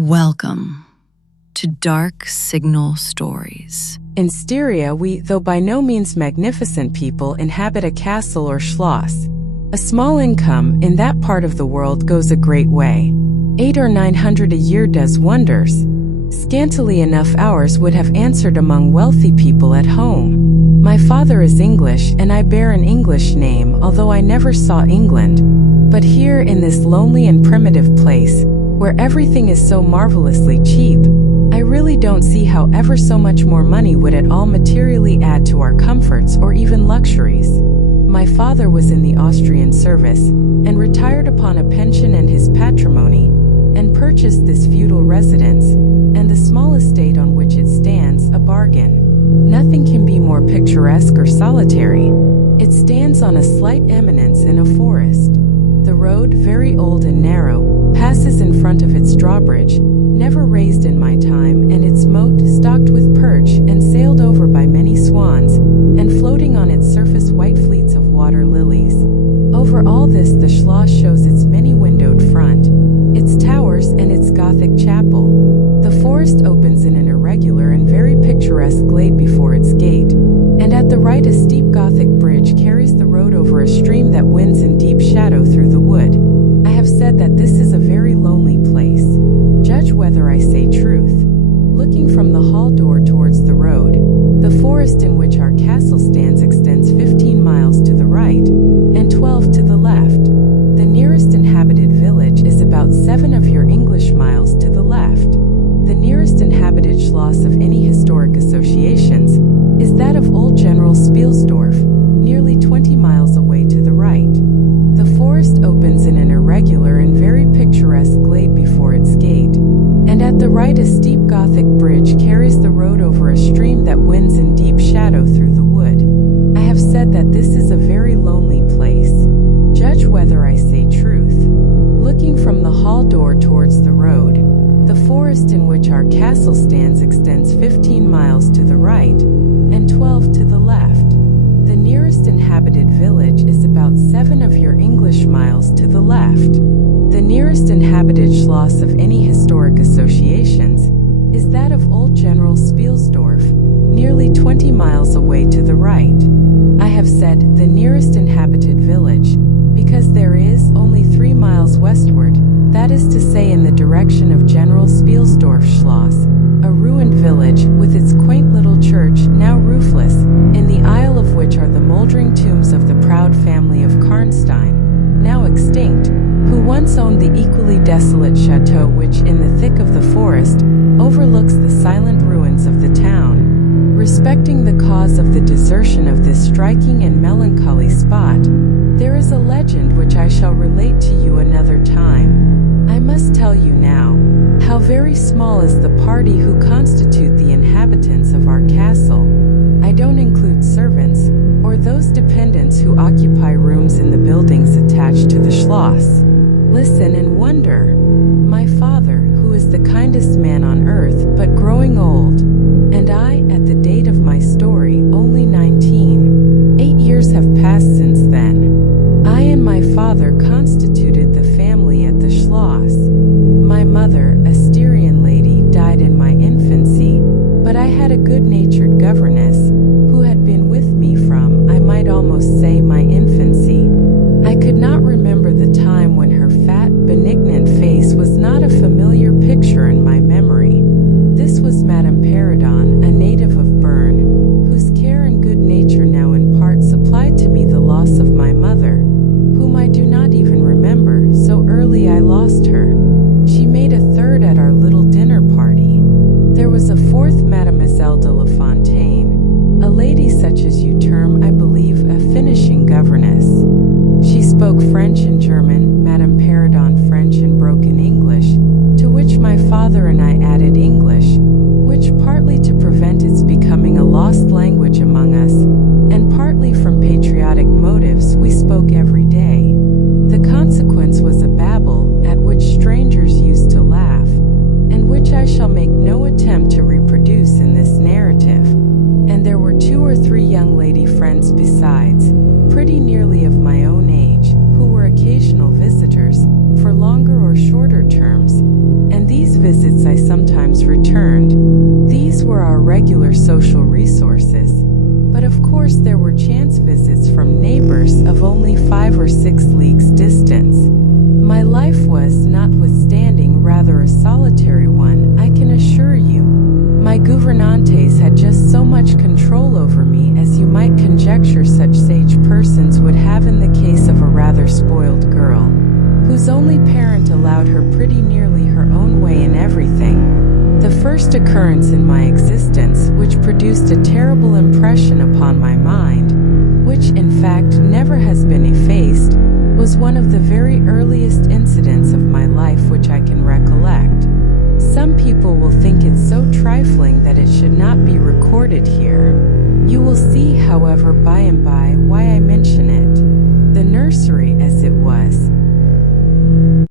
Welcome to Dark Signal Stories. In Styria, we, though by no means magnificent people, inhabit a castle or schloss. A small income in that part of the world goes a great way. 800 or 900 a year does wonders. Scantily enough ours would have answered among wealthy people at home. My father is English and I bear an English name, although I never saw England. But here in this lonely and primitive place, where everything is so marvelously cheap, I really don't see how ever so much more money would at all materially add to our comforts or even luxuries. My father was in the Austrian service, and retired upon a pension and his patrimony, and purchased this feudal residence, and the small estate on which it stands, a bargain. Nothing can be more picturesque or solitary. It stands on a slight eminence in a forest. The road, very old and narrow, passes in front of its drawbridge, never raised in my time, and its moat, stocked with perch and sailed over by many swans, and floating on its surface white fleets of water lilies. Over all this the schloss shows its many-windowed front, its towers and its Gothic chapel. The forest opens in an irregular and very picturesque glade before its gate, and at the right a steep Gothic bridge carries the road over a stream that winds in deep shadow through the wood. I have said that this is a very lonely place. Judge whether I say truth. Looking from the hall door towards the road, the forest in which our castle stands extends 15 miles to the right, and 12 to the left. The nearest inhabited village is about 7 of your English miles to the left. The nearest inhabited schloss of any historic associations is that of Old General Spielsdorf, nearly 20 miles away to the right. The forest opens in an irregular and very picturesque glade before its gate, and at the right a steep Gothic bridge carries the road over a stream that winds in deep shadow through the wood. I have said that this is a very lonely place. Judge whether I say truth. Looking from the hall door towards the road, the forest in which our castle stands extends 15 miles to the right, and 12 to the left. The nearest inhabited village is about 7 of your English miles to the left. The nearest inhabited schloss of any historic associations is that of Old General Spielsdorf, nearly 20 miles away to the right. I have said the nearest inhabited village, because there is only 3 miles westward, that is to say in the direction of General Spielsdorf Schloss, a ruined village with its quaint little church, now roofless, in the aisle of which are the moldering tombs of the proud family of Karnstein, now extinct, who once owned the equally desolate chateau which, in the thick of the forest, overlooks the silent ruins of the town. Respecting the cause of the desertion of this striking and melancholy spot, there is a legend which I shall relate to you another time. I must tell you now, how very small is the party who constitute the inhabitants of our castle. I don't include servants, or those dependents who occupy rooms in the buildings attached to the schloss. Listen and wonder. My father, who is the kindest man on earth but growing old, and I, at the date of my story, only 19. 8 years have passed since then. I and my father constituted the family at the schloss. My mother, a Styrian lady, died in my infancy, but I had a good-natured governess, who had been with me from, I might almost say, my infancy. I could not remember the time when her fat, benignant face was not a familiar picture in my memory. This was Madame Peridon, a native of Bern, whose care and good nature now in part supplied to me the loss of my mother, whom I do not even remember, so early I lost her. She made a third at our little dinner party. There was a fourth, Mademoiselle de La Fontaine, a lady such as you term, I believe, a finishing governess. She spoke French and German, Madame Peridon French and broken English, to which my father and I added English, which partly to prevent its becoming a lost language among us, and partly from patriotic motives we spoke every day. The consequence was a babble, at which strangers used to laugh, and which I shall make no attempt to reproduce in this narrative. And there were 2 or 3 young lady friends besides, pretty nearly of my own age, who were occasional visitors, for longer or shorter terms, and these visitors visits I sometimes returned. These were our regular social resources. But of course there were chance visits from neighbors of only 5 or 6 leagues distance. My life was, notwithstanding, rather a solitary one, I can assure you. My gouvernantes had just so much control over me as you might conjecture such sage persons would have in the case of a rather spoiled girl, whose only parent allowed her pretty nearly her own way in everything. The first occurrence in my existence which produced a terrible impression upon my mind, which in fact never has been effaced, was one of the very earliest incidents of my